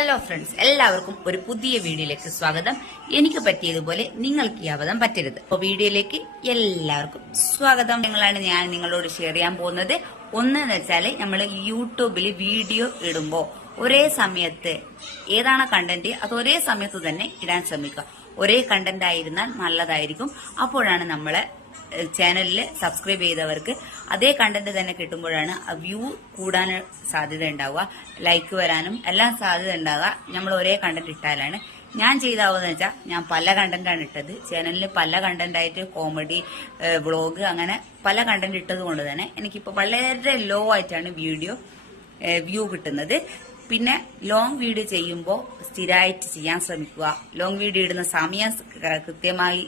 Hello friends, എല്ലാവർക്കും ഒരു പുതിയ വീഡിയോയിലേക്ക് സ്വാഗതം. എനിക്ക് പറ്റിയതുപോലെ നിങ്ങൾക്ക് ഈ അബദ്ധം പറ്റരുത്. അപ്പോൾ വീഡിയോയിലേക്ക് എല്ലാവർക്കും സ്വാഗതം. ഞാൻ നിങ്ങളോട് ഷെയർ ചെയ്യാൻ പോകുന്നത് ഒന്നെന്ന് വെച്ചാൽ നമ്മൾ യൂട്യൂബിൽ വീഡിയോ ഇടുമ്പോൾ ഒരേ സമയത്ത് ഏതാണ് കണ്ടന്റ് അത് ഒരേ സമയത്ത് തന്നെ ഇടാൻ ശ്രമിക്കുക. ഒരേ കണ്ടന്റ് ആയിരുന്നാൽ നല്ലതായിരിക്കും. അപ്പോഴാണ് നമ്മളെ ചാനലിൽ സബ്സ്ക്രൈബ് ചെയ്തവർക്ക് അതേ കണ്ടന്റ് തന്നെ കിട്ടുമ്പോഴാണ് വ്യൂ കൂടാൻ സാധ്യത ഉണ്ടാവുക, ലൈക്ക് വരാനും എല്ലാം സാധ്യത ഉണ്ടാവുക. നമ്മൾ ഒരേ കണ്ടന്റ് ഇട്ടാലാണ്. ഞാൻ ചെയ്താവെന്ന് വെച്ചാൽ ഞാൻ പല കണ്ടന്റാണ് ഇട്ടത്. ചാനലിൽ പല കണ്ടന്റ് ആയിട്ട് കോമഡി, വ്ളോഗ് അങ്ങനെ പല കണ്ടന്റ് ഇട്ടത് കൊണ്ട് തന്നെ എനിക്കിപ്പോൾ വളരെ ലോ ആയിട്ടാണ് വ്യൂ കിട്ടുന്നത്. പിന്നെ ലോങ് വീഡിയോ ചെയ്യുമ്പോൾ സ്ഥിരമായിട്ട് ചെയ്യാൻ ശ്രമിക്കുക. ലോങ് വീഡിയോ ഇടുന്ന സമയം കൃത്യമായി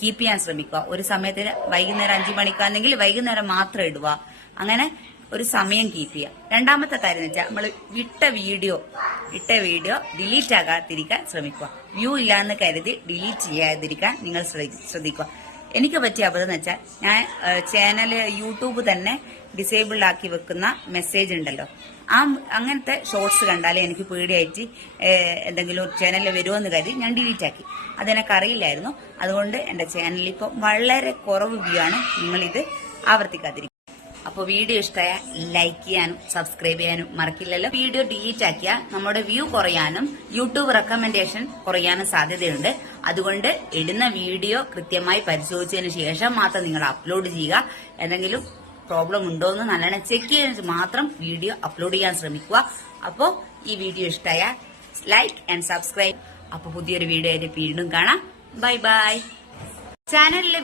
കീപ്പ് ചെയ്യാൻ ശ്രമിക്കുക. ഒരു സമയത്തിന് വൈകുന്നേരം 5 മണിക്കാണെങ്കിൽ വൈകുന്നേരം മാത്രം ഇടുക. അങ്ങനെ ഒരു സമയം കീപ്പ് ചെയ്യുക. രണ്ടാമത്തെ കാര്യം എന്ന് വെച്ചാൽ നമ്മൾ ഇട്ട വീഡിയോ ഡിലീറ്റ് ആകാതിരിക്കാൻ ശ്രമിക്കുക. വ്യൂ ഇല്ലാന്ന് കരുതി ഡിലീറ്റ് ചെയ്യാതിരിക്കാൻ നിങ്ങൾ ശ്രദ്ധിക്കുക. എനിക്ക് പറ്റിയ അബദ്ധം എന്ന് വെച്ചാൽ ഞാൻ ചാനൽ യൂട്യൂബ് തന്നെ ഡിസേബിൾ ആക്കി വെക്കുന്ന മെസ്സേജ് ഉണ്ടല്ലോ, അങ്ങനത്തെ ഷോർട്സ് കണ്ടാലേ എനിക്ക് പേടിയായിട്ട് എന്തെങ്കിലും ചാനലിൽ വരുമെന്ന് കരുതി ഞാൻ ഡിലീറ്റ് ആക്കി. അതെനിക്ക് അറിയില്ലായിരുന്നു. അതുകൊണ്ട് എന്റെ ചാനലിൽ ഇപ്പോൾ വളരെ കുറവ് വ്യൂ ആണ്. നിങ്ങളിത് ആവർത്തിക്കാതിരിക്കും. അപ്പോൾ വീഡിയോ ഇഷ്ടമായ ലൈക്ക് ചെയ്യാനും സബ്സ്ക്രൈബ് ചെയ്യാനും മറക്കില്ലല്ലോ. വീഡിയോ ഡിലീറ്റ് ആക്കിയാൽ നമ്മുടെ വ്യൂ കുറയാനും യൂട്യൂബ് റെക്കമെൻഡേഷൻ കുറയാനും സാധ്യതയുണ്ട്. അതുകൊണ്ട് ഇടുന്ന വീഡിയോ കൃത്യമായി പരിശോധിച്ചതിന് ശേഷം മാത്രം നിങ്ങൾ അപ്ലോഡ് ചെയ്യുക. എന്തെങ്കിലും പ്രോബ്ലം ഉണ്ടോയെന്ന് നല്ലോണം ചെക്ക് ചെയ്തിട്ട് മാത്രം വീഡിയോ അപ്ലോഡ് ചെയ്യാൻ ശ്രമിക്കുക. അപ്പോൾ ഈ വീഡിയോ ഇഷ്ടമായ ലൈക്ക് ആൻഡ് സബ്സ്ക്രൈബ്. അപ്പോൾ പുതിയൊരു വീഡിയോ ആയിട്ട് വീണ്ടും കാണാം. Bye bye. ചാനലിലെ